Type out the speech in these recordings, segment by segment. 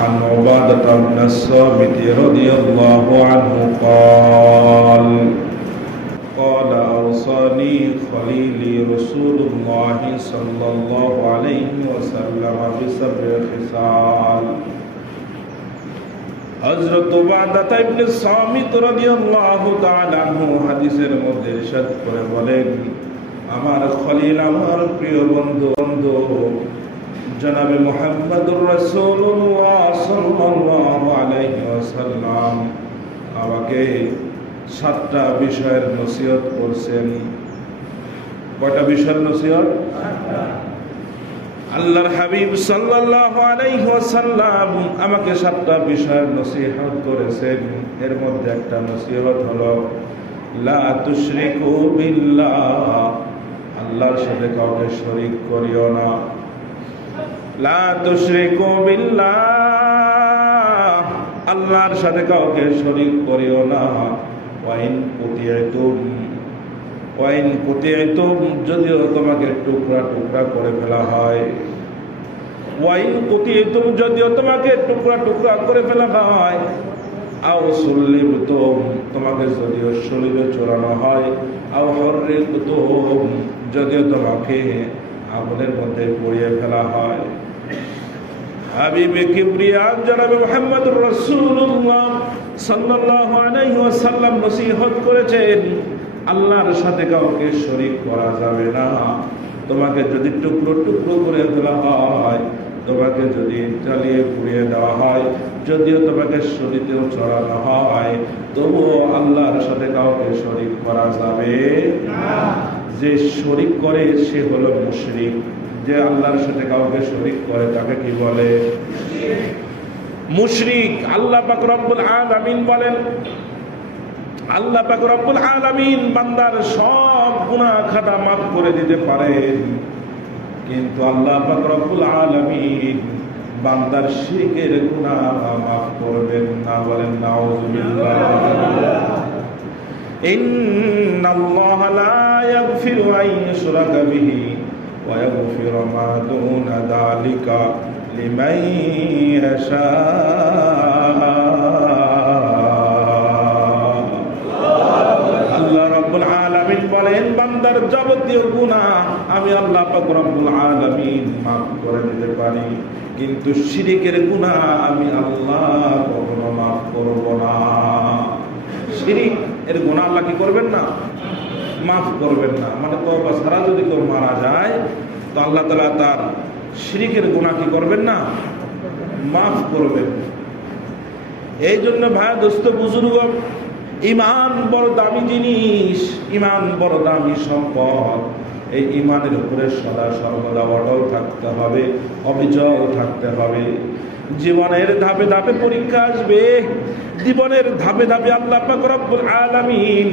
عن عبادة بن الصامت رضي الله عنه قال قال أوصاني خليلي رسول الله صلى الله عليه وسلم بسبع خصال হযরত উবাদা ইবনে সামিত রাদিয়াল্লাহু তাআলা আনহু হাদিসের মধ্যে ইরশাদ করে বলেন, আমার খলিল, আমার প্রিয় বন্ধু জনাবে মুহাম্মদুর রাসূলুল্লাহ সাল্লাল্লাহু আলাইহি ওয়াসাল্লাম আমাকে 7টা বিষয়ের নসিহত করছেন। কয়টা বিষয়ের নসিহত? আল্লাহর হাবিব সাল্লাল্লাহু আলাইহি ওয়াসাল্লাম আমাকে 7টা বিষয়ের নসিহত করেছেন। এর মধ্যে একটা নসিহত হলো লা তুশরিকু বিল্লাহ, আল্লাহর সাথে কাউকে শরীক করিও না। লা তুশরিকু বিল্লাহ, আল্লাহর সাথে কাউকে শরীক করিও না। ওয়াইন কুতিয়তুম, যদিও তোমাকে টুকরা টুকরা করে ফেলা হয়। ওয়াইন কুতিয়তুম, যদিও তোমাকে টুকরা টুকরা করে ফেলা হয়। আও সুল্লিবতুম, তোমাকে যদিও শরীরে চড়ানো হয়। আও হররিকতুম, যদিও তোমাকে আগুনের মধ্যে পুড়িয়ে ফেলা হয়। হাবিবে কিবরিয়া জনাবে মুহাম্মদুর রাসূলুল্লাহ সাল্লাল্লাহু আলাইহি ওয়াসাল্লাম নসিহত করেছেন, আল্লাহর সাথে কাউকে শরীক করা যাবে না। তোমাকে যদি টুকরো টুকরো করে ফেলা হয়, তোমাকে যদি জ্বালিয়ে পুড়িয়ে দেওয়া হয়, যদিও তোমাকে শরীরেও চড়ানো হয়, তবুও আল্লাহর সাথে কাউকে শরীক করা যাবে না। যে শরীক করে সে হলো মুশরিক। যে আল্লাহর সাথে কাউকে শরীক করে তাকে কি বলে? মুশরিক। আল্লাহ পাক রব্বুল আলামিন বলেন, আল্লাহ পাক রব্বুল আলামিন বান্দার সব গুনাহ খাতা মাফ করে দিতে পারেন, কিন্তু আল্লাহ পাক রব্বুল আলামিন বান্দার শিরকের গুনাহ মাফ করবেন না। বলেন নাউযুবিল্লাহ। ইন্নাল্লাহা লা ইয়াগফিরু আন ইউশরাকা বিহি ওয়া ইয়াগফিরু মা দুনা যালিকা লিমান ইয়াশা। বলেন, বান্দার যাবতীয় গুনাহ আমি আল্লাহ পাক রব্বুল আলামিন মাফ করে দিতে পারি, কিন্তু শিরকের গুনাহ আমি আল্লাহ কখনো মাফ করব না। শিরক এর গুনাহ আল্লাহ কি করবেন না? মাফ করবেন না। মানে তওবা ছাড়া যদি কেউ মারা যায়, তো আল্লাহ তাআলা তার শিরকের গুনাহ কি করবেন না? মাফ করবেন। এই জন্য ভাই, দোস্ত, বুজুর্গ, ঈমান বড় দামি জিনিস, ঈমান বড় দামি সম্পদ। এই ঈমানের উপরে সদা সর্বদা অটল থাকতে হবে, অবিচল থাকতে হবে। জীবনের ধাপে ধাপে পরীক্ষা আসবে, জীবনের ধাপে ধাপে আল্লাহ পাক রব্বুল আলামিন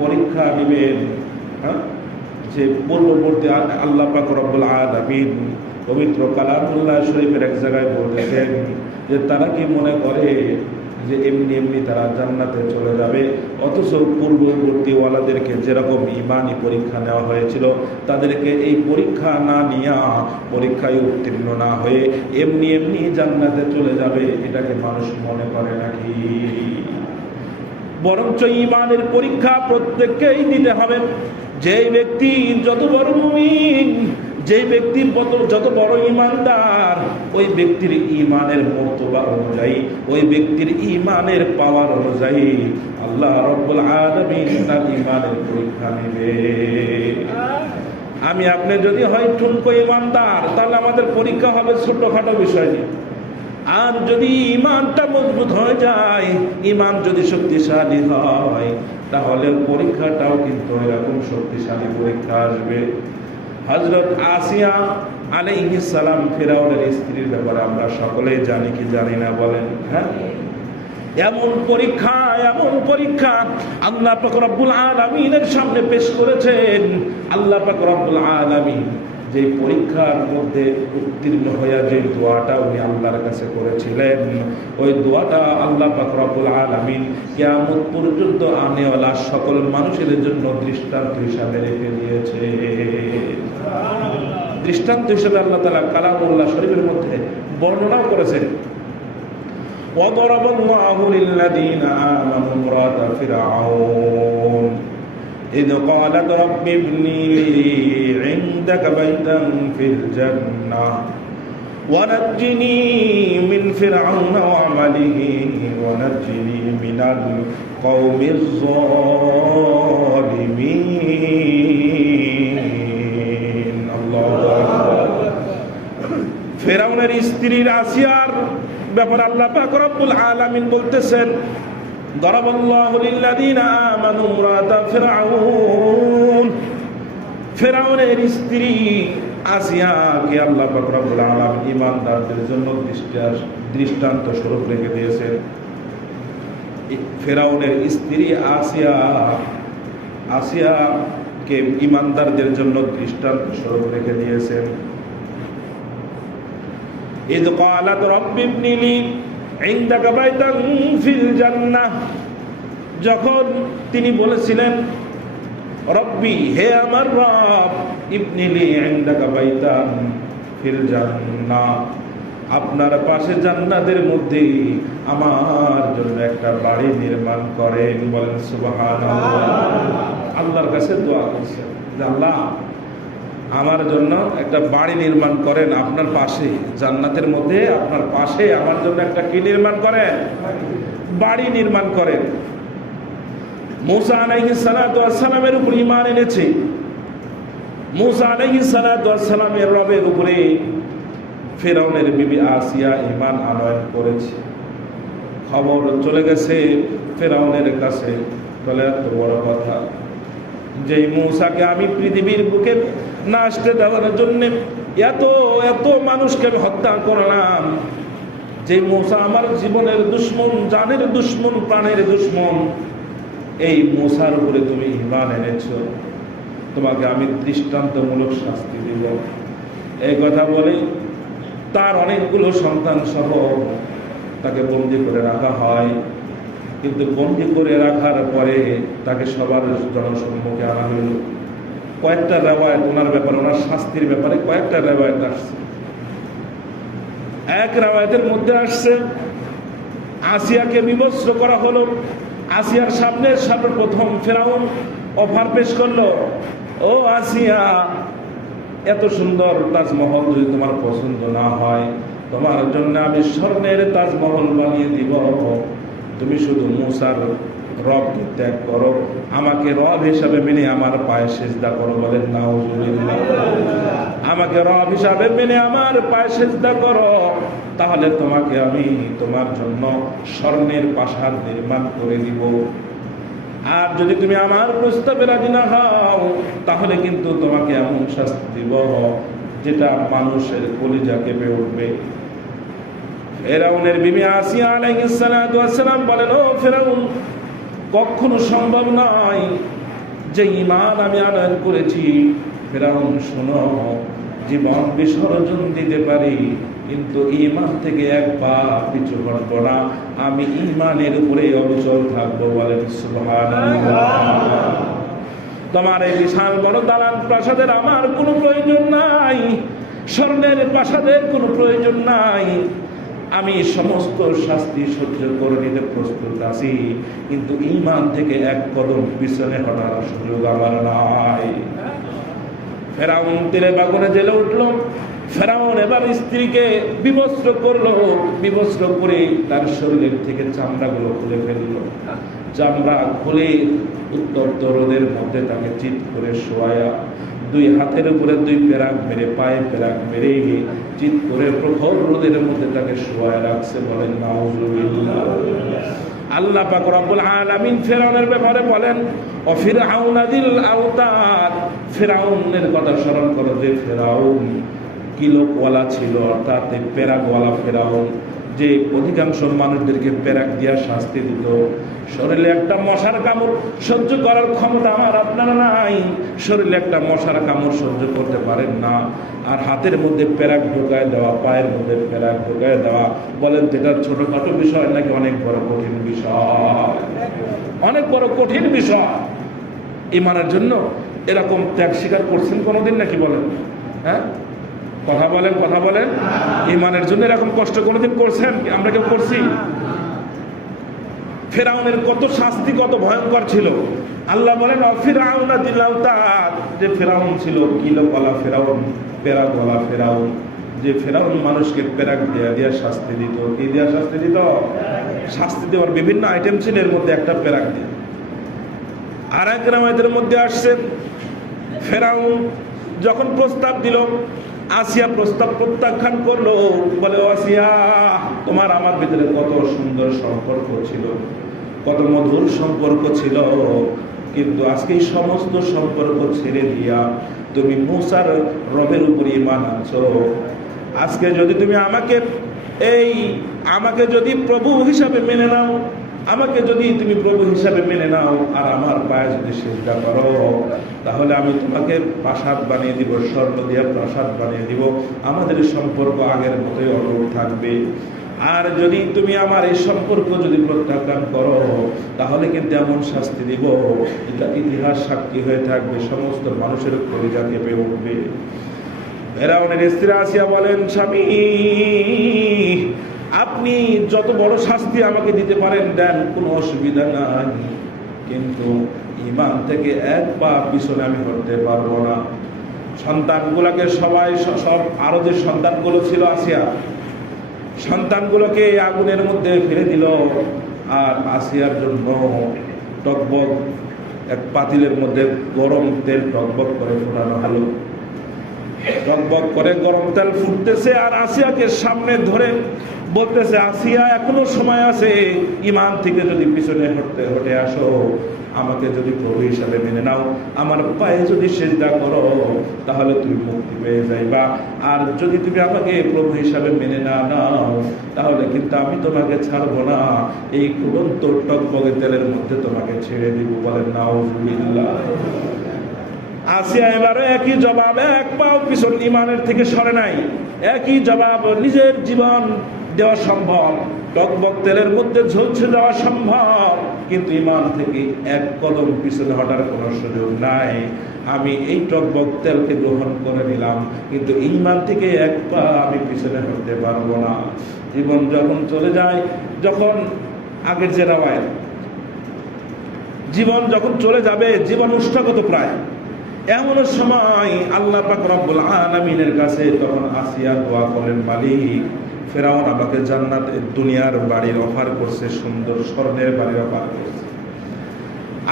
পরীক্ষা নেবেন। যে পূর্ববর্তী আল্লাহ পাক রব্বুল আলামিন পবিত্র কালামুল্লাহ শরীফের এক জায়গায় বলতেছেন যে তারা কি মনে করে যে এমনি এমনি তারা জান্নাতে চলে যাবে, অথচ পূর্ববর্তী ওয়ালাদেরকে যেরকম ঈমানি পরীক্ষা নেওয়া হয়েছিল, তাদেরকে এই পরীক্ষা না নিয়া, পরীক্ষায় উত্তীর্ণ না হয়ে এমনি এমনি জান্নাতে চলে যাবে, এটাকে মানুষ মনে করে নাকি? বরঞ্চ ঈমানের পরীক্ষা প্রত্যেককেই দিতে হবে। যেই ব্যক্তি যত বড় মুমিন, যে ব্যক্তি যত বড় ঈমানদার, ওই ব্যক্তির ঈমানের মর্তবা অনুযায়ী, ওই ব্যক্তির ঈমানের পাওয়ার অনুযায়ী আল্লাহ রাব্বুল আলামিন তার ঈমানের পরীক্ষা নেবে। আমি আপনি যদি হয় ঠুনকো ঈমানদার, তাহলে আমাদের পরীক্ষা হবে ছোটখাটো বিষয় নিয়ে। আর যদি ঈমানটা মজবুত হয়ে যায়, ঈমান যদি শক্তিশালী হয়, তাহলে পরীক্ষাটাও কিন্তু এরকম শক্তিশালী পরীক্ষা আসবে। হযরত আসিয়া আলাইহিস সালাম, ফিরাউনের স্ত্রীর ব্যাপারে আমরা সকলেই জানি কি জানি না? বলেন। হ্যাঁ, এমন পরীক্ষা আল্লাহ পাক রব্বুল আলামিনের সামনে পেশ করেছেন। আল্লাহ পাক রব্বুল আলামিন যে পরীক্ষার মধ্যে উত্তীর্ণ হয়ে যে দোয়াটা উনি আল্লাহর কাছে করেছিলেন, ওই দোয়াটা আল্লাহ পাক রব্বুল আলামিন কিয়ামত পর্যন্ত আনেওয়ালা সকল মানুষের জন্য দৃষ্টান্ত হিসাবে রেখে দিয়েছে। দৃষ্টান্ত হিসেবে আল্লাহ তাআলা কালামুল্লাহ শরীফের মধ্যে বর্ণনা করেছেন وضرب الله للذين آمنوا امرأة فرعون إذ قالت رب ابن لي عندك بيتا في الجنة ونجني من فرعون وعمله ونجني من القوم الظالمين الله أكبر ফেরাউনের স্ত্রী আসিয়ার ব্যাপারে আল্লাহ পাক রব্বুল আলামিন বলতেছেন দরাবাল্লাহু লিল্লাযিনা আমানু ইমরাতা ফিরআউন ফেরাউনের স্ত্রী আসিয়াকে আল্লাহ পাক রব্বুল আলামিন ঈমানদারদের জন্য দৃষ্টান্ত স্বরূপ রেখে দিয়েছেন। ফেরাউনের স্ত্রী আসিয়াকে ঈমানদারদের জন্য দৃষ্টান্ত স্বরূপ রেখে দিয়েছেন। إذ قالت رب ابن لي عندك بيتا في الجنة যখন তিনি বলেছিলেন রব্বি হে আমার রব ইবনি লি ইনদাকা বাইতান ফিল জান্নাহ আপনার পাশে জান্নাতের মধ্যে আমার জন্য একটা বাড়ি নির্মাণ করেন। বলেন সুবহানাল্লাহ। আল্লাহর কাছে দোয়া করছেন যে আল্লাহ আমার জন্য একটা বাড়ি নির্মাণ করেন আপনার পাশে, জান্নাতের মধ্যে আপনার পাশে আমার জন্য একটা কি নির্মাণ করেন? বাড়ি নির্মাণ করেন। মুসা আলাইহিস সালাতু ওয়াস সালামের উপর ঈমান এনেছে। মুসা আলাইহিস সালাতু ওয়াস সালামের রবের উপরে ফিরআউনের বিবি আসিয়া ঈমান আনয়ন করেছে। খবর চলে গেছে ফিরআউনের কাছে, বলে এত বড় কথা যে মুসাকে আমি পৃথিবীর বুকে না আসতে দেওয়ার জন্য এত এত মানুষকে আমি হত্যা করলাম, যে মুসা আমার জীবনের দুশ্মন, জানের দুশ্মন, প্রাণের দুশ্মন, এই মুসার উপরে তুমি ঈমান এনেছো, তোমাকে আমি দৃষ্টান্তমূলক শাস্তি দিব। এই কথা বলে তার অনেকগুলো সন্তান সহ তাকে বন্দী করে রাখা হয়। কিন্তু বন্দী করে রাখার পরে তাকে সবার জনসম্মুখে আনা হইল। কয়েকটা রেওয়ায়েত ওনার ব্যাপারে, ওনার শাস্তির ব্যাপারে কয়েকটা রেওয়ায়েত আসছে। এক রেওয়ায়েতের মধ্যে আসছে আসিয়াকে বিবস্ত্র করা হলো। আসিয়ার সামনে সর্বপ্রথম ফেরাউন অফার পেশ করলো, ও আসিয়া, এত সুন্দর তাজমহল যদি তোমার পছন্দ না হয়, তোমার জন্য আমি স্বর্ণের তাজমহল বানিয়ে দিব। তুমি শুধু মুসার রবকে ত্যাগ করো, আমাকে রব হিসাবে মেনে আমার পায়ে সিজদা করো। বলেন নাউজুবিল্লাহ। আমাকে রব হিসাবে মেনে আমার পায়ে সিজদা করো, তাহলে তোমাকে আমি তোমার জন্য স্বর্ণের প্রাসাদ নির্মাণ করে দিব। আর যদি তুমি আমার প্রস্তাবে রাজি না হও, তাহলে কিন্তু তোমাকে এমন শাস্তি দিব যেটা মানুষের কলিজা কেঁপে উঠবে। ফেরাউনের বিবি আসিয়া আলাইহিস সালাতু ওয়াস সালাম বলেন, ও ফেরাউন, কখনো সম্ভব নয় যে ঈমান আমি আনয়ন করেছি, ফেরাউন শোনো, জীবন বিসর্জন দিতে পারি কিন্তু ঈমান থেকে এক পা পিছু হটব না, আমি ঈমানের উপরে অবিচল থাকবো। বলেন সুবহানাল্লাহ। তোমার এই বিশাল বড় দালান প্রাসাদের আমার কোনো প্রয়োজন নাই, স্বর্ণের প্রাসাদের কোনো প্রয়োজন নাই, আমি সমস্ত শাস্তি সহ্য করে নিতে প্রস্তুত আছি, কিন্তু ঈমান থেকে এক কদম পিছনে হটার সুযোগ আমার নাই। ফেরাউন তীরে বাগুনে জেলে উঠল। ফেরাউন এবার স্ত্রীকে বিবস্ত্র করলো, বিবস্ত্র করে তার শরীরের থেকে চামড়াগুলো খুলে ফেললো। চামড়া খুলে উত্তপ্ত রোদের মধ্যে তাকে চিৎ করে শোয়ায়া, দুই হাতের উপরে দুই পেরাক মেরে, পায়ে পেরাক মেরে চিৎ করে প্রখর রোদের মধ্যে তাকে শোয়ায় রাখছে। বলেন নাউজুবিল্লাহ। আল্লাহ পাক রব্বুল আলামিন ফেরাউনের ব্যাপারে বলেন, ও ফিরআউনা যিল আওতাদ, ফেরাউনের কথা স্মরণ করো যে ফেরাউন কিলোকওয়ালা ছিল, অর্থাৎ পেরাকওয়ালা ফেরাউন, যে অধিকাংশ মানুষদেরকে পেরাক দিয়া শাস্তি দিত। শরীরে একটা মশার কামড় সহ্য করার ক্ষমতা আমার আপনারা নাই, শরীরে একটা মশার কামড় সহ্য করতে পারেন না, আর হাতের মধ্যে পেরাক ঢোকায় দেওয়া, পায়ের মধ্যে পেরাক ঢোকায় দেওয়া, বলেন তো এটা ছোটখাটো বিষয় নাকি অনেক বড় কঠিন বিষয়? অনেক বড় কঠিন বিষয়। ঈমানের জন্য এরকম ত্যাগ স্বীকার করছেন কোনোদিন নাকি? বলেন। হ্যাঁ, কথা বলেন, কথা বলেন। ইমানের জন্য এরকম কষ্ট কোনোদিন করছেন? আমরা কেউ করছি? ফেরাউনের কত শাস্তি, কত ভয়ঙ্কর ছিল। আল্লাহ বলেন ফিরাউনা দিল আওতাদ, যে ফেরাউন ছিল কিলো গলা ফেরাউন, পেরা গলা ফেরাউন, যে ফেরাউন মানুষকে পেরাক দেয়া দিয়া শাস্তি দিত। কি দিয়া শাস্তি দিত? শাস্তি দেওয়ার বিভিন্ন আইটেম ছিল, এর মধ্যে একটা পেরাক দিয়ে। আর এক রামায়তের মধ্যে আসছে ফেরাউন যখন প্রস্তাব দিল, আসিয়া প্রস্তাব প্রত্যাখ্যান করলো, বলে আসিয়া তোমার আমার ভিতরে কত সুন্দর সম্পর্ক ছিল, কত মধুর সম্পর্ক ছিল, কিন্তু আজকে এই সমস্ত সম্পর্ক ছেড়ে দিয়া তুমি মুসার রবের উপর ঈমান আনছো। আজকে যদি তুমি আমাকে যদি প্রভু হিসাবে মেনে নাও, আমাকে যদি তুমি প্রভু হিসাবে মেনে নাও আর আমার পায়ে যদি সিজদা করো, তাহলে আমি তোমাকে প্রাসাদ বানিয়ে দিব, স্বর্ণ দিয়ে প্রাসাদ বানিয়ে দিব, আমাদের সম্পর্ক আগের মতোই অটুট থাকবে। আর যদি তুমি আমার এই সম্পর্ক যদি প্রত্যাখ্যান করো, তাহলে কিন্তু এমন শাস্তি দিব, এটা ইতিহাস সাক্ষী হয়ে থাকবে, সমস্ত মানুষের কলিজা কেঁপে উঠবে। ফেরাউনের স্ত্রী আসিয়া বলেন, স্বামী আপনি যত বড় শাস্তি আমাকে দিতে পারেন দেন, কোনো অসুবিধা নাই, কিন্তু ঈমান থেকে এক পা পিছনে আমি হতে পারবো না। সন্তানগুলোকে সব আরো যে সন্তানগুলো ছিল আসিয়া, সন্তানগুলোকে আগুনের মধ্যে ফেলে দিল। আর আসিয়ার জন্য টকবক এক পাতিলের মধ্যে গরম তেল টকবক করে ফোটানো হলো। টকবক করে গরম তেল ফুটতেছে, আর আসিয়াকে সামনে ধরে বলতেছে, আসিয়া এখনো সময় আছে, ঈমান থেকে যদি পিছনে হটে আসো, আমাকে যদি প্রভু হিসাবে মেনে নাও, আমার পায়ে যদি সিজদা করো, তাহলে তুমি মুক্তি পেয়ে যাইবা। আর যদি তুমি আমাকে প্রভু হিসাবে মেনে না নাও, তাহলে কিন্তু আমি তোমাকে ছাড়বো না, এই কুড়ন্ত টকবকে তেলের মধ্যে তোমাকে ছেড়ে দিব। বলেন নাউজুবিল্লাহ। আসিয়া এবারে একই জবাব, এক পাও পিছন ঈমানের থেকে সরে নাই, একই জবাব, নিজের জীবন দেওয়া সম্ভব, টকবক তেলের মধ্যে ঝলসে যাওয়া সম্ভব, কিন্তু ঈমান থেকে এক কদম পিছনে হটার কোনো সুযোগ নাই। আমি এই টকবক তেলকে গ্রহণ করে নিলাম, কিন্তু ঈমান থেকে এক পা আমি পিছনে হতে পারবো না। জীবন যখন চলে যায়, যখন আগের যে রাওয়ায় জীবন যখন চলে যাবে, জীবন উষ্ণগত প্রায়, এমন সময় আল্লাহ পাক রব্বুল আলামিনের কাছে তখন আসিয়া দোয়া করেন, মালিক ফেরাউন আমাকে জান্নাতের দুনিয়ার বাড়ির অফার করছে, সুন্দর স্বর্ণের বাড়ির অফার করছে,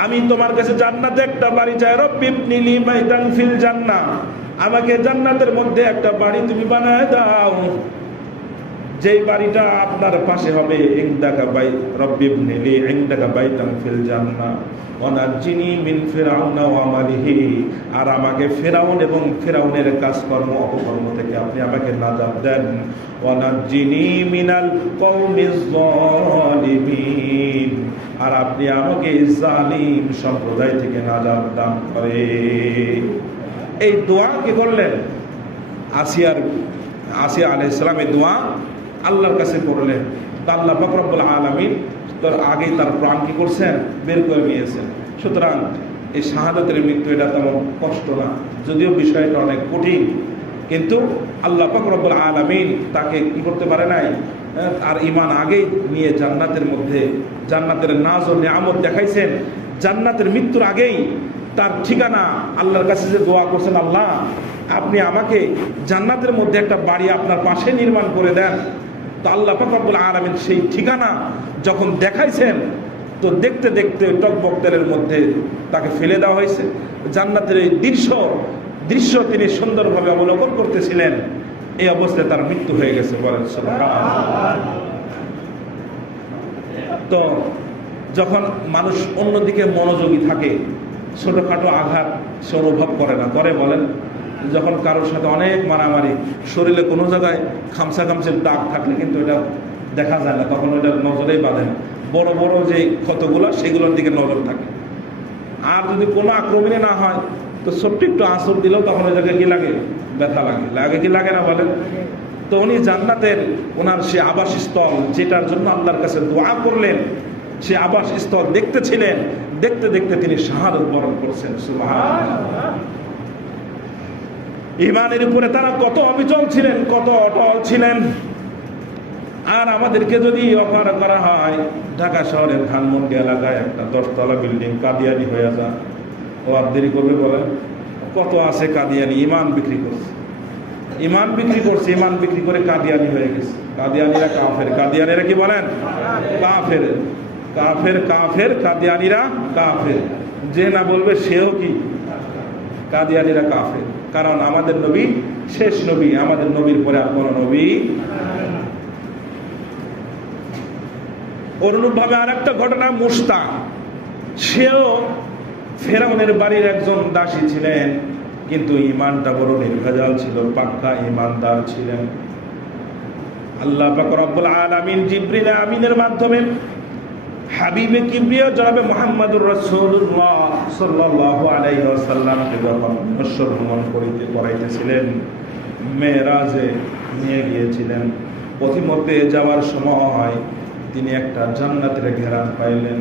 আমি তোমার কাছে জান্নাতে একটা বাড়ি চাই, রব্বিবনি লি বাইতান ফিল জান্নাহ, আমাকে জান্নাতের মধ্যে একটা বাড়ি তুমি বানায় দাও, যেই বাড়িটা আপনার পাশে হবে, ইনদাকা বাই রব্বিবনি লি ইনদাকা বাইতান ফিল জান্নাহ ওয়ানাজ্জিনি মিন ফিরাউনা ওয়া আমালিহি, আর আমাকে ফিরাউন এবং ফিরাউনের কাজকর্ম অপকর্ম থেকে আপনি আমাকে নাজাত দেন, ওয়ানাজ্জিনি মিনাল কওমিজ যালিমিন, আর আপনি আমাকে জালিম সম্প্রদায় থেকে নাজাত দান করে। এই দোয়া কি করলেন? আসিয়া আলাইহিস সালাম এই দোয়া আল্লাহর কাছে করলেন। আল্লাহ পাক রব্বুল আলামিন তোর আগেই তার প্রাণ কি করছেন? বের করে নিয়েছেন। সুতরাং এই শাহাদাতের মৃত্যু এটা তেমন কষ্ট না, যদিও বিষয়টা অনেক কঠিন, কিন্তু আল্লাহ পাক রব্বুল আলামিন তাকে কি করতে পারে নাই, আর ঈমান আগেই নিয়ে জান্নাতের মধ্যে জান্নাতের নাজ ও নিয়ামত দেখাইছেন। জান্নাতের মৃত্যুর আগেই তার ঠিকানা আল্লাহর কাছে যে দোয়া করছেন, আল্লাহ আপনি আমাকে জান্নাতের মধ্যে একটা বাড়ি আপনার পাশে নির্মাণ করে দেন, তো আল্লাহ পাক রব্বুল আলামিন সেই ঠিকানা যখন দেখাইছেন, তো দেখতে দেখতে টকবক তেলের মধ্যে তাকে ফেলে দেওয়া হয়েছে। জান্নাতের এই দৃশ্য তিনি সুন্দরভাবে অবলোকন করতেছিলেন, এই অবস্থায় তার মৃত্যু হয়ে গেছে। বলেন সুবহানাল্লাহ। তো যখন মানুষ অন্যদিকে মনোযোগী থাকে, ছোটখাটো আঘাত সে অনুভব করে না, করে বলেন? যখন কারোর সাথে অনেক মারামারি, শরীরে কোনো জায়গায় খামসার দাগ থাকলে কিন্তু এটা দেখা যায় না, তখন ওইটা নজরেই বাঁধে না। বড় বড় যে ক্ষতগুলো সেগুলোর দিকে নজর থাকে। আর যদি কোনো আক্রমণে না হয়, তো ছোট্ট একটু আঁচড় দিলেও তখন ওই জায়গায় কি লাগে? ব্যথা লাগে। লাগে কি লাগে না বলেন? তো উনি জান্নাতের ওনার সে আবাসস্থল, যেটার জন্য আল্লাহর কাছে দোয়া করলেন, সে আবাসস্থল দেখতেছিলেন, দেখতে দেখতে তিনি শাহাদাত বরণ করছেন। সুবহানাল্লাহ। ইমানের উপরে তারা কত অবিচল ছিলেন, কত অটল ছিলেন। আর আমাদেরকে যদি অকার করা হয়, ঢাকা শহরের ধানমন্ডি এলাকায় একটা 10 তলা বিল্ডিং কাদিয়ানি হয়ে যায়, ও আর দেরি করবে বলেন? কত আছে কাদিয়ানি ইমান বিক্রি করছে, ইমান বিক্রি করছে, ইমান বিক্রি করে কাদিয়ানি হয়ে গেছে। কাদিয়ানিরা কাফের, কাদিয়ানিরা কি বলেন? কাফের, কাফের, কাফের, কাদিয়ানিরা কাফের। যে না বলবে সেও কি? কাদিয়ানিরা কাফের। কারণ আমাদের নবী শেষ নবী, আমাদের নবীর পরে আর কোনো নবী। অনুরূপ ভাবে আর একটা ঘটনা, মুস্তা, সেও ফেরাউনের বাড়ির একজন দাসী ছিলেন, কিন্তু ইমানটা বড় নির্ভেজাল ছিল, পাক্কা ইমানদার ছিলেন। আল্লাহ পাক রব্বুল আলামিন জিবরিল আমিনের মাধ্যমে হাবিবে কিবরিয়া জনাবে মুহাম্মদুর রাসূলুল্লাহ সাল্লাল্লাহু আলাইহি ওয়াসাল্লামকে যখন মিশর ভ্রমণ করাইতেছিলেন, মেরাজে নিয়ে গিয়েছিলেন, পথিমধ্যে যাওয়ার সময় তিনি একটা জান্নাতের ঘেরান পাইলেন।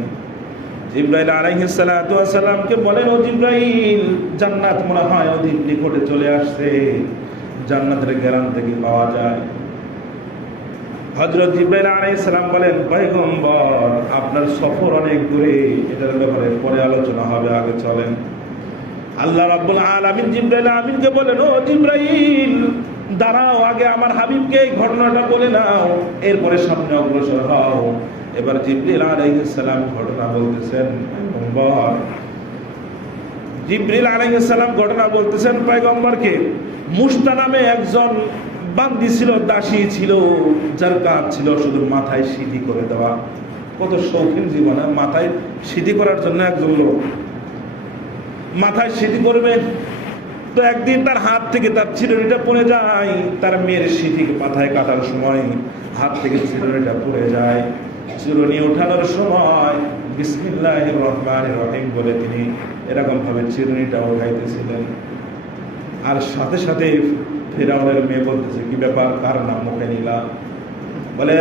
জিবরাইল আলাইহিস সালাতু ওয়াস সালামকে বলেন, ও জিবরাইল, জান্নাত মনে হয় অধিক নিকটে চলে আসছে, জান্নাতের ঘেরান থেকে পাওয়া যায়। হযরত জিবরাইল আলাইহিস সালাম বলেন, পয়গম্বর, আপনার সফর অনেক দূরে, এটার ব্যাপারে পরে আলোচনা হবে, আগে চলেন। আল্লাহ রাব্বুল আলামিন জিবরাইল আমিনকে বলেন, ও জিবরাইল, দাঁড়াও, আগে আমার হাবিবকে এই ঘটনাটা বলে নাও, এরপরে সামনে অগ্রসর হও। এবার জিবরিল আলাইহিস সালাম ঘটনা বলতেছেন, পয়গম্বর, জিবরিল আলাইহিস সালাম ঘটনা বলতেছেন পয়গম্বরকে। মুস্তা নামে একজন বান্দি ছিল, দাসী ছিল, যার কাজ ছিল শুধু মাথায় সিঁথি করে দেওয়া। কত শৌখিন জীবন, মাথায় সিঁথি করার জন্য একজন লোক মাথায় সিঁথি করবে। তো একদিন তার হাত থেকে তার চিরুনিটা পড়ে যায়, তার মেয়ের সিঁথি মাথায় কাটার সময় হাত থেকে চিরুনিটা পড়ে যায়। চিরুনি ওঠানোর সময় বিসমিল্লাহির রহমানির রহিম বলে তিনি এরকম ভাবে চিরুনিটা উঠাইতেছিলেন। আর সাথে সাথে ফেরাউনের মেয়ে বলতেছে, কি ব্যাপার, কার নাম মুখে নিলাম? বলে,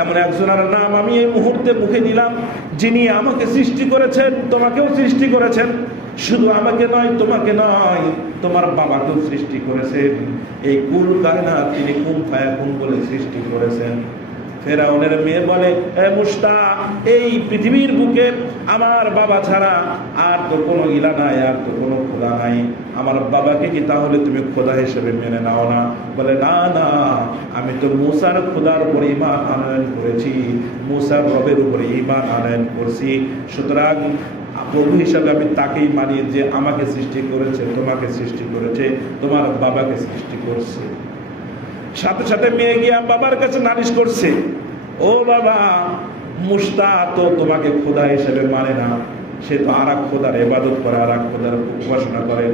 এমন একজনের নাম আমি এই মুহূর্তে মুখে নিলাম, যিনি আমাকে সৃষ্টি করেছেন, তোমাকেও সৃষ্টি করেছেন, শুধু আমাকে নয়, তোমাকে নয়, তোমার বাবাকেও সৃষ্টি করেছেন। এই কুল কায়নাত তিনি কুন ফায়াকুন বলে সৃষ্টি করেছেন। ফেরাউনের মেয়ে বলে, এ মুস্তা, এই পৃথিবীর বুকে আমার বাবা ছাড়া আর তো কোনো ইলা নাই, আর তো কোনো খোদা নাই, আমার বাবাকে কি তাহলে তুমি খোদা হিসেবে মেনে নাও না? বলে, না না, আমি তো মুসার খোদার উপরে ঈমান আনয়ন করেছি, মুসার রবের উপরে ঈমান আনয়ন করছি, সুতরাং প্রভু হিসাবে আমি তাকেই মানি যে আমাকে সৃষ্টি করেছে, তোমাকে সৃষ্টি করেছে, তোমার বাবাকে সৃষ্টি করছে। সাথে সাথে মেয়ে গিয়া বাবার কাছে নালিশ করছে, ও বাবা, মুস্তা তো তোমাকে খোদা হিসেবে মানে না, সে তো আর এক খোদার ইবাদত করে, আর এক খোদার উপাসনা করে।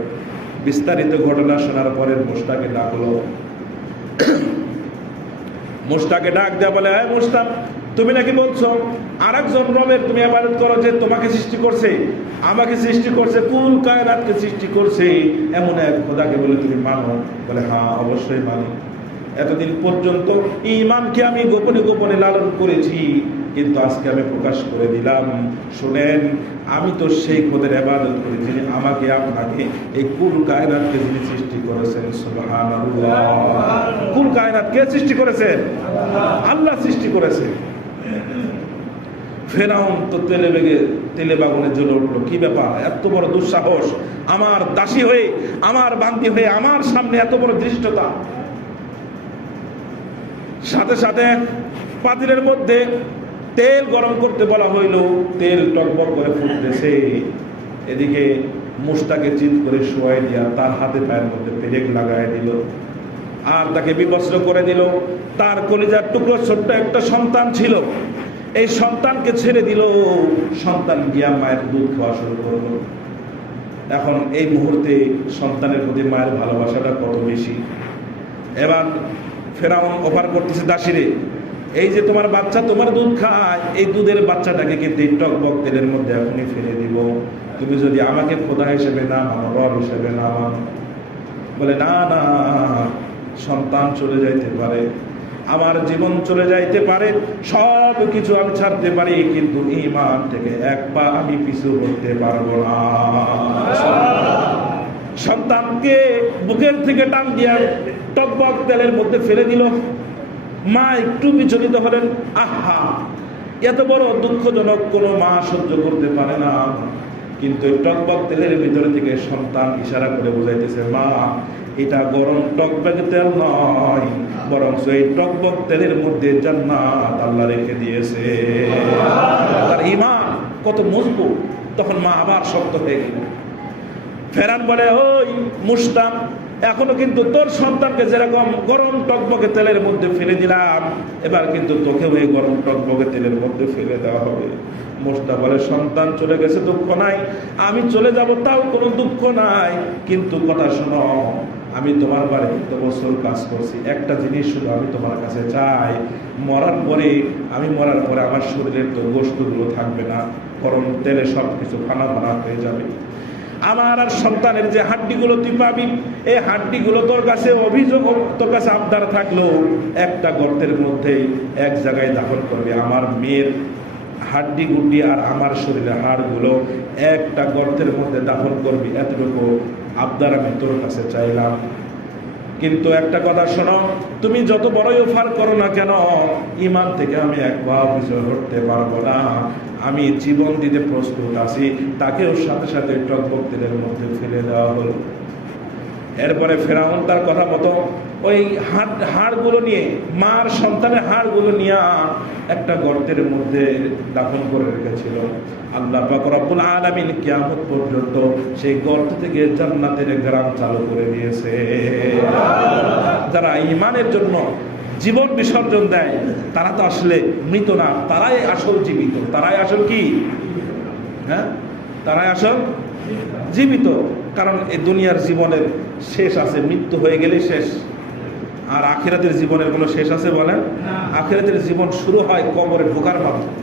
বিস্তারিত ঘটনা শোনার পরে মুস্তাকে ডাকলো। মুস্তাকে ডাক দেয়া বলে, হ্যাঁ মুস্তা, তুমি নাকি বলছো আর একজন রবের তুমি ইবাদত করো, যে তোমাকে সৃষ্টি করছে, আমাকে সৃষ্টি করছে, কুল কায়নাতকে সৃষ্টি করছে, এমন এক খোদাকে বলে তুমি মানো? বলে, হ্যাঁ অবশ্যই মানি। এতদিন পর্যন্ত ঈমানকে আমি গোপনে গোপনে লালন করেছি, কিন্তু আজকে আমি প্রকাশ করে দিলাম, শুনেন, আমি তো সেই খোদার ইবাদত করি যিনি আমাকে আপনাকে এই কুল কায়নাতকে যিনি সৃষ্টি করেছেন। সুবহানাল্লাহ। কুল কায়নাত কে সৃষ্টি করেছেন? আল্লাহ সৃষ্টি করেছেন। ফেরাউন তো তেলে বাগুনে জ্বলে উঠলো, কি ব্যাপার, এত বড় দুঃসাহস, আমার দাসী হয়ে, আমার বান্দি হয়ে আমার সামনে এত বড় ধৃষ্টতা। সাথে সাথে পাতিলের মধ্যে তেল গরম করতে বলা হইল, তেল টকবক করে ফুটতেছে। এদিকে মুস্তাকে চিৎ করে শোয়াই দিয়া তার হাতে পায়ের মধ্যে পেরেক লাগাই দিল, আর তাকে বিবস্ত্র করে দিল। তার কলিজার টুকরো ছোট্ট একটা সন্তান ছিল, এই সন্তানকে ছেড়ে দিল, সন্তান গিয়া মায়ের দুধ খাওয়া শুরু করলো। এখন এই মুহূর্তে সন্তানের প্রতি মায়ের ভালোবাসাটা কত বেশি। এবার ফেরাউন অফার করতেছে দাসীরে, এই যে তোমার বাচ্চা তোমার দুধ খায়, এই দুধের বাচ্চাটাকে কিন্তু এই টকবক তেলের মধ্যে এখনই ফেলে দিব, তুমি যদি আমাকে খোদা হিসেবে না মানো, রব হিসেবে না মানো। বলে, না না, সন্তান চলে যাইতে পারে, আমার জীবন চলে যাইতে পারে, সব কিছু আমি ছাড়তে পারি, কিন্তু ঈমান থেকে এক পা আমি পিছু হতে পারবো না। সন্তানকে বুকের থেকে টান দিয়া টকবক তেলের মধ্যে ফেলে দিল। মা একটু বিচলিত হলেন। আহা, এত বড় দুঃখজনক কোনো মা সহ্য করতে পারে না। কিন্তু টকবক তেলের ভিতরে থেকে সন্তান ইশারা করে বুঝাইতেছে, মা এটা গরম টকবক তেল নয়, বরং এই টকবক তেলের মধ্যে জান্নাত আল্লাহ রেখে দিয়েছে। তার ঈমান কত মজবুত। তখন মা আবার শক্ত হয়ে গেল। ফেরান বলে, ওই মুস্তাম, এখনো কিন্তু তোর সন্তানকে যেরকম গরম টকবকে তেলের মধ্যে ফেলে দিলাম, এবার কিন্তু তোকেও এই গরম টকবকে তেলের মধ্যে ফেলে দেওয়া হবে। মুস্তাম বলে, সন্তান চলে গেছে দুঃখ নাই, আমি চলে যাব তাও কোনো দুঃখ নাই, কিন্তু কথা শোনো, আমি তোমার বাড়িতে তো বছর কাজ করছি, একটা জিনিস শুধু আমি তোমার কাছে চাই, মরার পরে আমার শরীরের তো গোশতগুলো থাকবে না, গরম তেলে সব কিছু ফানা ফানা হয়ে যাবে। আমার আর সন্তানের যে হাড্ডিগুলো তুই পাবি, এই হাড্ডিগুলো তোর কাছে অভিযোগ, তোর কাছে আবদার থাকলো, একটা গর্তের মধ্যেই এক জায়গায় দাফন করবে। আমার মেয়ের হাড্ডি গুড্ডি আর আমার শরীরের হাড়গুলো একটা গর্তের মধ্যে দাফন করবি, এতটুকু আবদার আমি তোর কাছে চাইলাম। কিন্তু একটা কথা শোনো, তুমি যত বড়ই অফার করো না কেন, ঈমান থেকে আমি একবার বিচল করতে পারবো না। আমি জীবন দিতে প্রস্তুত আছি। তাকেও সাথে সাথে টকবক তেলের মধ্যে ফেলে দেওয়া হলো। এরপরে ফেরাউন তার কথা মতো ওই হাড়গুলো নিয়ে, মার সন্তানের হাড়গুলো নিয়ে একটা গর্তের মধ্যে দাফন করে রেখেছিল। আল্লাহ পাক রব্বুল আলামিন কিয়ামত পর্যন্ত সেই গর্ত থেকে জান্নাতের গ্রাম চালু করে দিয়েছে। যারা ঈমানের জন্য জীবন বিসর্জন দেয়, তারা তো আসলে মৃত না, তারাই আসল জীবিত। তারাই আসল কি? হ্যাঁ, তারাই আসল জীবিত। কারণ এই দুনিয়ার জীবনের শেষ আছে, মৃত্যু হয়ে গেলে শেষ। আর আখিরাতের জীবনের কোনো শেষ আছে বলেন? আখিরাতের জীবন শুরু হয় কবরে ঢোকার মাধ্যমে।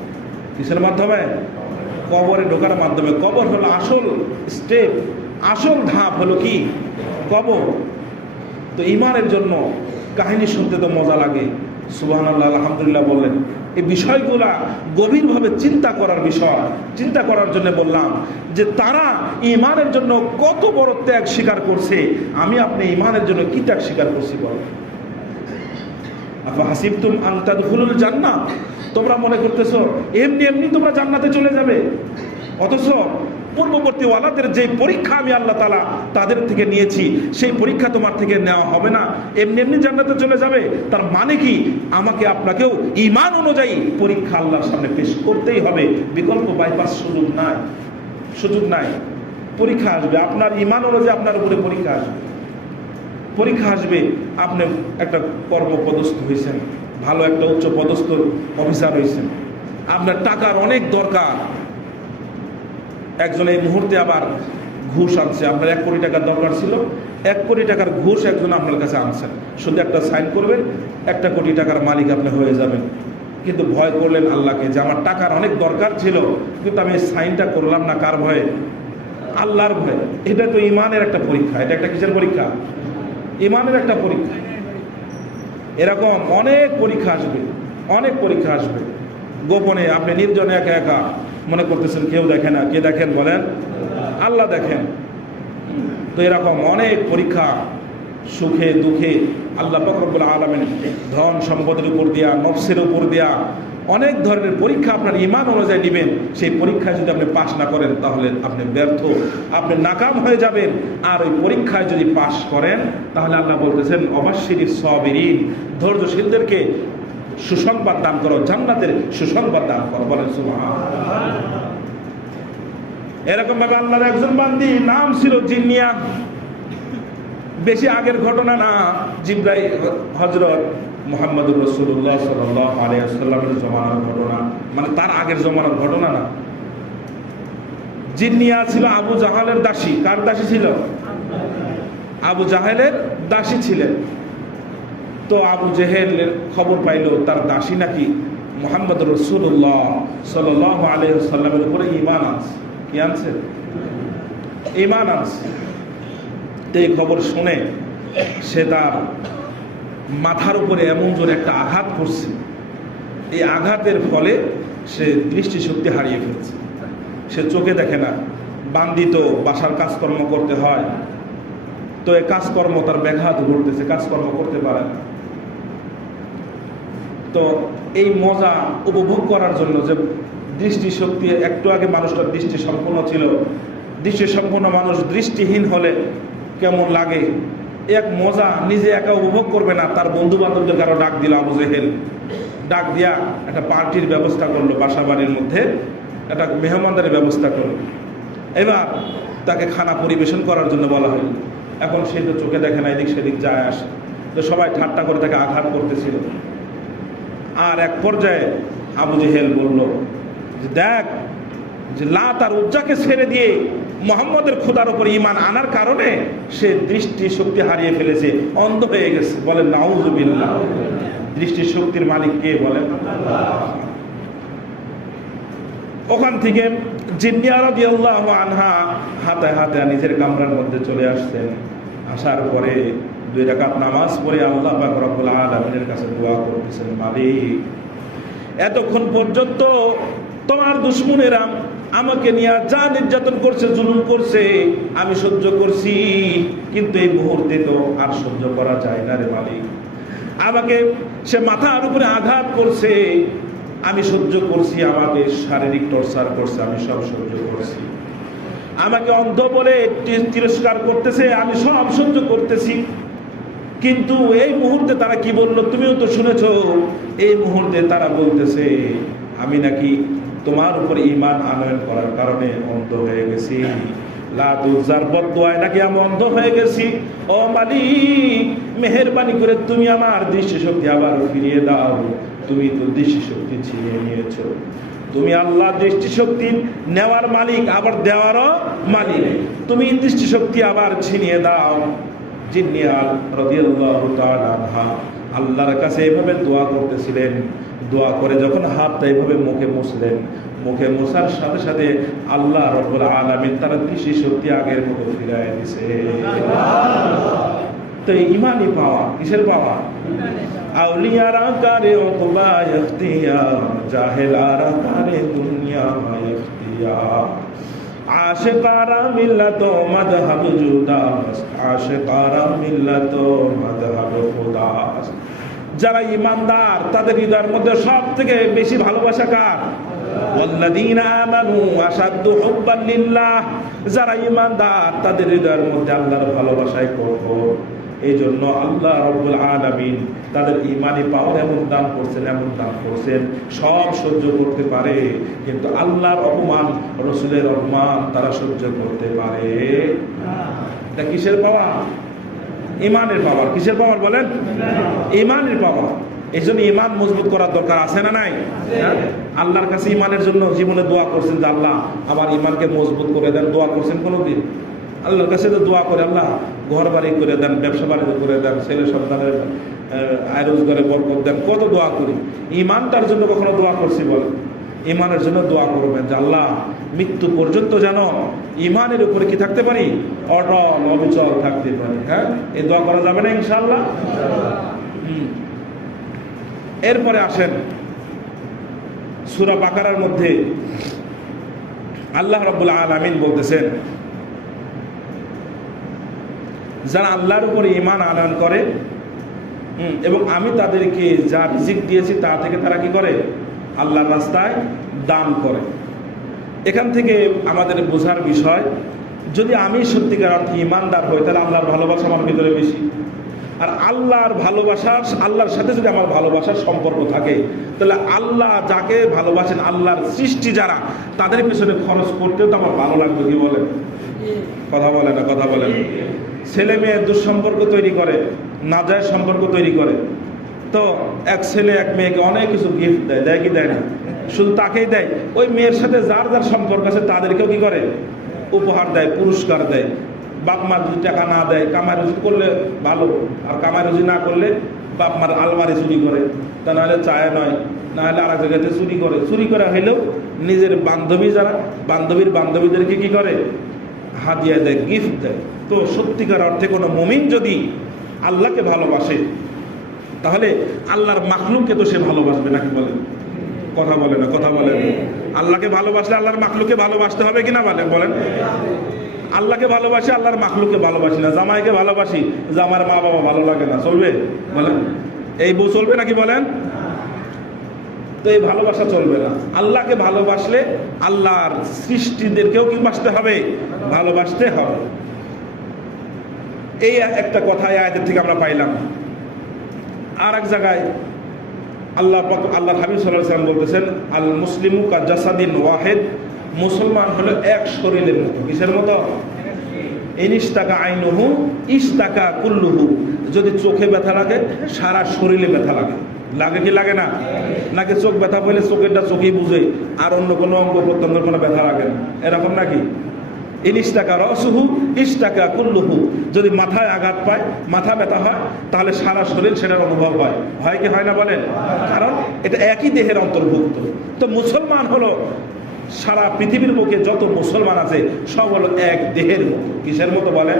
কিসের মাধ্যমে? কবরে ঢোকার মাধ্যমে। কবর হলো আসল স্টেপ, আসল ধাপ হলো কি? কবর। তো ঈমানের জন্য কাহিনী শুনতে তো মজা লাগে। সুবহানাল্লাহ, আলহামদুলিল্লাহ বললেন। এই বিষয়গুলা গভীরভাবে চিন্তা করার বিষয়। চিন্তা করার জন্য বললাম যে তারা ঈমানের জন্য কত বড় ত্যাগ স্বীকার করছে। আমি আপনি ঈমানের জন্য কি ত্যাগ স্বীকার করছি বল? আফা হাসিবতুম আন তাদখুলুল জান্নাহ, তোমরা মনে করতেছো এমনি এমনি তোমরা জান্নাতে চলে যাবে? অথচ পূর্ববর্তী ওয়ালাদের যে পরীক্ষা আমি আল্লাহ তাআলা তাদের থেকে নিয়েছি, সেই পরীক্ষা তোমার থেকে নেওয়া হবে না, এমনি এমনি জান্নাতে চলে যাবে। তার মানে কি? আমাকে আপনাকেও ঈমান অনুযায়ী পরীক্ষা আল্লাহর সামনে পেশ করতেই হবে। বিকল্প বাইপাস সুযোগ নাই, সুযোগ নাই। পরীক্ষা আসবে, আপনার ঈমান অনুযায়ী আপনার উপরে পরীক্ষা আসবে। পরীক্ষা আসবে, আপনি একটা কর্মপদস্থ হয়েছেন, ভালো একটা উচ্চ পদস্থ অফিসার হয়েছেন, আপনার টাকার অনেক দরকার। একজন এই মুহূর্তে আবার ঘুষ আনছে, আপনার 1 কোটি টাকার দরকার ছিল, 1 কোটি টাকার ঘুষ একজন আপনার কাছে আনছেন, শুধু একটা সাইন করবেন, 1 কোটি টাকার মালিক আপনি হয়ে যাবেন। কিন্তু ভয় করলেন আল্লাহকে যে আমার টাকার অনেক দরকার ছিল, কিন্তু আমি সাইনটা করলাম না। কার ভয়ে? আল্লাহর ভয়ে। এটা তো ঈমানের একটা পরীক্ষা। এটা একটা কিসের পরীক্ষা? ঈমানের একটা পরীক্ষা। এরকম অনেক পরীক্ষা আসবে, অনেক পরীক্ষা আসবে। গোপনে আপনি নির্জনে একা একা মনে করতেছেন কেউ দেখে না। কে দেখেন বলেন? আল্লাহ দেখেন। তো এরকম অনেক পরীক্ষা, সুখে দুঃখে আল্লাহ পাক রব্বুল আলামিন ধন সম্পদের উপর দিয়া, নফসের উপর দিয়া অনেক ধরনের পরীক্ষা আপনার ঈমান অনুযায়ী নেবেন। সেই পরীক্ষায় যদি আপনি পাশ না করেন তাহলে আপনি ব্যর্থ, আপনি নাকাম হয়ে যাবেন। আর ওই পরীক্ষায় যদি পাশ করেন তাহলে আল্লাহ বলতেছেন অবাশশিরিস সাবিরিন, ধৈর্যশীলদেরকে সুসংবাদ দান করো, জান্নাতের সুসংবাদ দান করো। বলেন সুবহানাল্লাহ। এরকম ভাবে আল্লাহর একজন বান্দি নাম ছিল জিন্নিয়া। বেশি আগের ঘটনা না, জিবরাইল হযরত মুহাম্মদুর রাসূলুল্লাহ সাল্লাল্লাহু আলাইহি ওয়াসাল্লামের জমানার ঘটনা, মানে তার আগের জমানার ঘটনা না। জিন্নিয়া ছিল আবু জাহালের দাসী। কার দাসী ছিল? আবু জাহেলের দাসী ছিলেন। তো আবু জেহেলের খবর পাইল তার দাসী নাকি মুহাম্মদুর রাসূলুল্লাহ সাল্লাল্লাহু আলাইহি ওয়াসাল্লামের উপরে ঈমান আনছে। কি আনছে? ঈমান আনছে। এই খবর শুনে সে তার মাথার উপরে এমন জোরে একটা আঘাত করছে, এই আঘাতের ফলে সে দৃষ্টিশক্তি হারিয়ে ফেলছে। সে চোখে দেখে না। বান্দিত বাসার কাজকর্ম করতে হয়, তো এই কাজকর্ম তার ব্যাঘাত ঘটতেছে, কাজকর্ম করতে পারে না। তো এই মজা উপভোগ করার জন্য যে দৃষ্টিশক্তি, একটু আগে মানুষটার দৃষ্টি সম্পন্ন ছিল, দৃষ্টি সম্পন্ন মানুষ দৃষ্টিহীন হলে কেমন লাগে, এক মজা নিজে একা উপভোগ করবে না, তার বন্ধু বান্ধবদের কারো ডাক দিল, আবু জেহেল ডাক দিয়া একটা পার্টির ব্যবস্থা করলো, বাসা বাড়ির মধ্যে একটা মেহমানদারের ব্যবস্থা করলো। এবার তাকে খানা পরিবেশন করার জন্য বলা হলো। এখন সে তো চোখে দেখে না, এদিক সেদিক যায় আসে, তো সবাই ঠাট্টা করে তাকে আঘাত করতেছিল। আর এক পর্যায়ে আবু জেহেল বলল যে দেখ, যে লাত আর উজ্জাকে ছেড়ে দিয়ে মুহাম্মদের খোদার উপর ঈমান আনার কারণে সে দৃষ্টি শক্তি হারিয়ে ফেলেছে, অন্ধ হয়ে গেছে। বলেন নাউজুবিল্লাহ। দৃষ্টি শক্তির মালিক কে বলেন? ওখান থেকে জিন্নিয়া রাদিয়াল্লাহু আনহা হাতে হাতে নিজের কামরার মধ্যে চলে আসতেন। আসার পরে 2 রাকাত নামাজ পড়ে আল্লাহ পাক রব্বুল আলামিনের কাছে দোয়া করতেছেন, মালিক এতক্ষণ পর্যন্ত তোমার দুশমনেরা আমাকে নিয়ে যা নির্যাতন করছে, জুলুম করছে, আমি সহ্য করছি, কিন্তু এই মুহূর্তে তো আর সহ্য করা যায় না রে মালিক। আমাকে সে মাথার উপরে আঘাত করছে, আমি সহ্য করছি, আমাকে শারীরিক টর্চার করছে, আমি সব সহ্য করছি, আমাকে অন্ধ বলে তিরস্কার করতেছে, আমি সব সহ্য করতেছি, কিন্তু এই মুহূর্তে তারা কি বললো তুমিও তো শুনেছো, এই মুহূর্তে তারা বলতেছে আমি নাকি তোমার উপর ঈমান আনয়ন করার কারণে অন্ধ হয়ে গেছি, লাত উজ্জার বদদুয়ায় নাকি আমি অন্ধ হয়ে গেছি। ও মালিক, মেহেরবানি করে তুমি আমার দৃষ্টিশক্তি আবার ফিরিয়ে দাও, তুমি তো দৃষ্টিশক্তি ছিনিয়ে নিয়েছো, তুমি আল্লাহ দৃষ্টিশক্তি নেওয়ার মালিক আবার দেওয়ারও মালিক, তুমি দৃষ্টিশক্তি আবার ছিনিয়ে দাও। জিন্নিয়া রাদিয়াল্লাহু তাআলা আনহা আল্লাহর কাছে এভাবে দোয়া করতেছিলেন। দোয়া করে যখন হাতটা এভাবে মুখে মুছলেন, মুখে মোছার সাথে সাথে আল্লাহ রাব্বুল আলামিন তার দৃষ্টিশক্তি আগের মতো ফিরায় দিয়েছে। তো ইমানই পাওয়া, কিসের পাওয়া? আউলিয়ারা কারে ওতবা ইখতিয়ার, জাহেলারা কারে দুনিয়া ইখতিয়ার, আশিকারা মিল্লাত মাযহাব জুদাস, আশিকারা মিল্লাত মাযহাব খুদাস। যারা ইমানদার তাদের হৃদয়ের মধ্যে সব থেকে বেশি ভালোবাসা কার? ওয়াল্লাযীনা আমানু আশাদ্দু হুব্বান লিল্লাহ। যারা ইমানদার তাদের হৃদয়ের মধ্যে আল্লাহর ভালোবাসাই কঠোর। এই জন্য আল্লাহ রাব্বুল আলামিন তাদের ইমানি পাওয়ার এমন দান করছেন, এমন দান করছেন, সব সহ্য করতে পারে, কিন্তু আল্লাহর অপমান, রসুলের অপমান তারা সহ্য করতে পারে না। এটা কিসের পাওয়া? ইমানের পাওয়ার। কিসের পাওয়ার বলেন? ইমানের পাওয়ার। এই জন্য ইমান মজবুত করার দরকার আছে না নাই? আল্লাহর কাছে ইমানের জন্য জীবনে দোয়া করছেন যে আল্লাহ আমার ইমানকে মজবুত করে দেন, দোয়া করছেন কোনোদিন? আল্লাহর কাছে তো দোয়া করে আল্লাহ ঘর বাড়ি করে দেন, ব্যবসা বাণিজ্য করে দেন, ছেলে সন্তানের আয় রোজগারে বরকত দেন, কত দোয়া করি। ইমানটার জন্য কখনো দোয়া করছি বলেন? ইমানের জন্য দোয়া করবেন যে আল্লাহ মৃত্যু পর্যন্ত যেন ইমানের উপরে কি থাকতে পারি? অটল অবিচল থাকতে পারি। হ্যাঁ, এই দোয়া করা যাবে না ইনশাআল্লাহ? এরপরে আসেন সূরা বাকারার মধ্যে আল্লাহ রাব্বুল আলামিন বলতেছেন, যারা আল্লাহর উপরে ঈমান আনয়ন করে এবং আমি তাদেরকে যা রিজিক দিয়েছি তা থেকে তারা কি করে? আল্লাহর রাস্তায় দান করে। এখান থেকে আমাদের বোঝার বিষয়, যদি আমি সত্যিকার অর্থে ঈমানদার হই তাহলে আল্লাহর ভালোবাসা আমার ভিতরে বেশি। আর আল্লাহর ভালোবাসার, আল্লাহর সাথে যদি আমার ভালোবাসার সম্পর্ক থাকে, তাহলে আল্লাহ যাকে ভালোবাসেন, আল্লাহর সৃষ্টি যারা, তাদের পেছনে খরচ করতেও তো আমার ভালো লাগবে। কি বলেন? কথা বলে না? কথা বলেন। ছেলে মেয়ে দুঃসম্পর্ক তৈরি করে, নাজায়েজ সম্পর্ক তৈরি করে, তো এক ছেলে এক মেয়েকে অনেক কিছু গিফট দেয়, দেয় কি দেয় না? শুধু তাকেই দেয়, ওই মেয়ের সাথে যার যার সম্পর্ক আছে তাদেরকেও কি করে? উপহার দেয়, পুরস্কার দেয়। বাপ মা যদি টাকা না দেয়, কামাই রুজি করলে ভালো, আর কামাই রুজি না করলে বাপ মার আলমারি চুরি করে, তা নাহলে চায় নয়, না হলে আর এক জায়গাতে চুরি করে। চুরি করে হইলেও নিজের বান্ধবী যারা, বান্ধবীর বান্ধবীদেরকে কি করে? হাদিয়া দেয়, গিফট দেয়। তো সত্যিকার অর্থে কোনো মুমিন যদি আল্লাহকে ভালোবাসে, তাহলে আল্লাহর মাখলুককে তো সে ভালোবাসবে নাকি বলেন? কথা বলে না? কথা বলেন। আল্লাহকে ভালোবাসলে আল্লাহর মাখলুককে ভালোবাসতে হবে কিনা বলেন? আল্লাহকে ভালোবাসি, আল্লাহর মাখলুককে ভালোবাসি না। জামাইকে ভালোবাসি, জামার মা বাবা ভালো লাগে না, চলবে বলেন? এই বউ চলবে নাকি বলেন? তো এই ভালোবাসা চলবে না। আল্লাহকে ভালোবাসলে আল্লাহর সৃষ্টিদেরকেও কি বাসতে হবে? ভালোবাসতে হবে। এই একটা কথা আয়াতের থেকে আমরা পাইলাম। আর এক জায়গায় আল্লাহ হাবিব সাল্লাল্লাহু আলাইহি ওয়াসাল্লাম বলতেছেন, আল মুসলিমু কা জাসাদিন ওয়াহিদ, মুসলমান হলো এক শরীরের মতো। কিসের মতো? ইনিস্তাকা আইনুহু ইস্তাকা কুল্লুহু, যদি চোখে ব্যথা লাগে সারা শরীরে ব্যথা লাগে। লাগে কি লাগে না? নাকি চোখ ব্যথা পেলে চোখেরটা চোখেই বুঝে, আর অন্য কোনো অঙ্গ প্রত্যঙ্গের কোনো ব্যথা লাগে না, এরকম নাকি? ইনিস্তাকা রসুহু ইস্তাকা কুল্লুহু, যদি মাথায় আঘাত পায়, মাথা ব্যথা হয়, তাহলে সারা শরীর সেটার অনুভব হয়। হয় কি হয় না বলেন? কারণ এটা একই দেহের অন্তর্ভুক্ত। তো মুসলমান হলো, সারা পৃথিবীর বুকে যত মুসলমান আছে সব হলো এক দেহের মতো। কিসের মতো বলেন?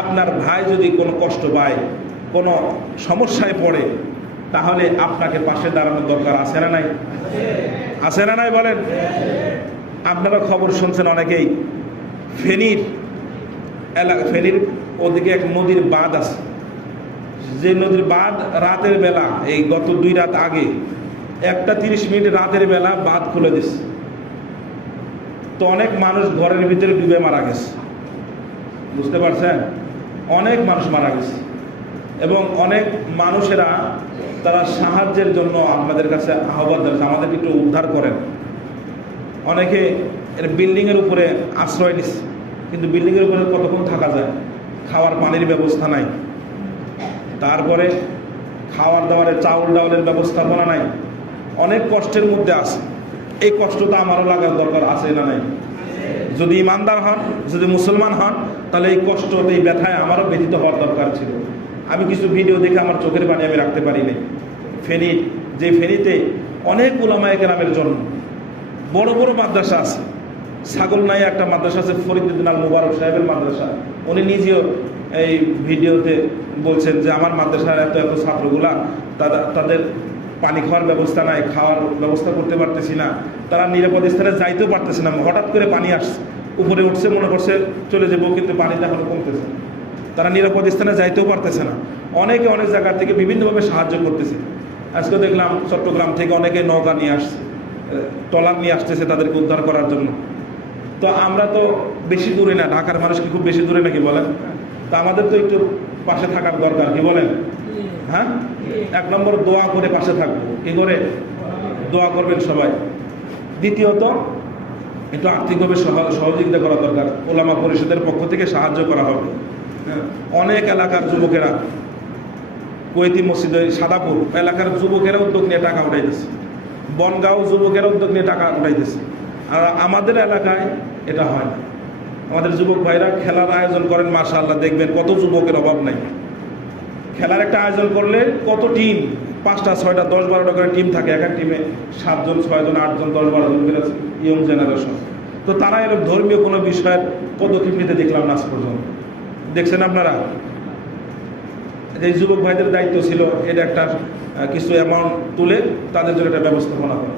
আপনার ভাই যদি কোনো কষ্ট পায়, কোনো সমস্যায় পড়ে, তাহলে আপনাকে পাশে দাঁড়ানোর দরকার আছে না নাই? আছে না নাই বলেন? আপনারা খবর শুনছেন অনেকেই, ফেনীর ওদিকে এক নদীর বাঁধ আছে, যে নদীর বাঁধ রাতের বেলা, এই গত 2 রাত আগে 1:30 রাতের বেলা বাঁধ খুলে দিচ্ছে। তো অনেক মানুষ ঘরের ভিতরে ডুবে মারা গেছে, বুঝতে পারছেন? অনেক মানুষ মারা গেছে, এবং অনেক মানুষেরা তারা সাহায্যের জন্য আপনাদের কাছে আহ্বান জানাচ্ছে, আমাদেরকে একটু উদ্ধার করেন। অনেকে এর বিল্ডিংয়ের উপরে আশ্রয় নিচ্ছে, কিন্তু বিল্ডিংয়ের উপরে কতক্ষণ থাকা যায়? খাওয়ার পানির ব্যবস্থা নাই, তারপরে খাওয়ার দাওয়ারের চাউল ডাউলের ব্যবস্থাপনা নাই, অনেক কষ্টের মধ্যে আছে। এই কষ্টটা আমারও লাগার দরকার আছে না নাই? যদি ইমানদার হন, যদি মুসলমান হন, তাহলে এই কষ্ট, এই ব্যথায় আমারও ব্যথিত হওয়ার দরকার ছিল। আমি কিছু ভিডিও দেখে আমার চোখের পানি আমি রাখতে পারিনি। ফেনীতে অনেক উলামায়ে কেরামের জন্য বড় বড় মাদ্রাসা আছে। ছাগলনাই একটা মাদ্রাসা আছে, ফরিদউদ্দিন আল মুবারক সাহেবের মাদ্রাসা। উনি নিজেও এই ভিডিওতে বলছেন যে আমার মাদ্রাসার এত এত ছাত্রগুলা, তাদের পানি খাওয়ার ব্যবস্থা নাই, খাওয়ার ব্যবস্থা করতে পারতেছি না, তারা নিরাপদ স্থানে যাইতেও পারতেছে না। হঠাৎ করে পানি আসছে, উপরে উঠছে, মনে করছে চলে যাবো, কিন্তু পানিটা এখন কমতেছে, তারা নিরাপদ স্থানে যাইতেও পারতেছে না। অনেকে অনেক জায়গা থেকে বিভিন্নভাবে সাহায্য করতেছে। আজকে দেখলাম চট্টগ্রাম থেকে অনেকে নৌকা নিয়ে আসছে, ট্রলার নিয়ে আসতেছে তাদেরকে উদ্ধার করার জন্য। তো আমরা তো বেশি দূরে না, ঢাকার মানুষ কি খুব বেশি দূরে নাকি বলেন? তা আমাদের তো একটু পাশে থাকার দরকার, কি বলেন? হ্যাঁ, 1 নম্বর দোয়া করে পাশে থাকবো। কি করে দোয়া করবেন সবাই? দ্বিতীয়ত একটু আর্থিকভাবে সহযোগিতা করা দরকার, ওলামা পরিষদের পক্ষ থেকে সাহায্য করা হবে। অনেক এলাকার যুবকেরা, কুয়েতি মসজিদ, সাদাপুর এলাকার যুবকেরা উদ্যোগ নিয়ে টাকা উঠাইতেছে, বনগাঁও যুবকেরা উদ্যোগ নিয়ে টাকা উঠাইতেছে। আর আমাদের এলাকায় এটা হয় না। আমাদের যুবক ভাইরা খেলার আয়োজন করেন, মাশাআল্লাহ, দেখবেন কত যুবকের অভাব নাই। খেলার একটা আয়োজন করলে কত টিম, 5টা 6টা 10 12টা করে টিম থাকে। এক টিমে 7 জন 6 জন 8 জন 10 12 জন করে ইয়ং জেনারেশন। তো তারা এরকম ধর্মীয় কোনো বিষয়ের পদক্ষেপ নিতে দেখলাম না আজ পর্যন্ত। দেখছেন আপনারা? এই যুবক ভাইদের দায়িত্ব ছিল এটা একটা কিছু অ্যামাউন্ট তুলে তাদের জন্য একটা ব্যবস্থাপনা করা।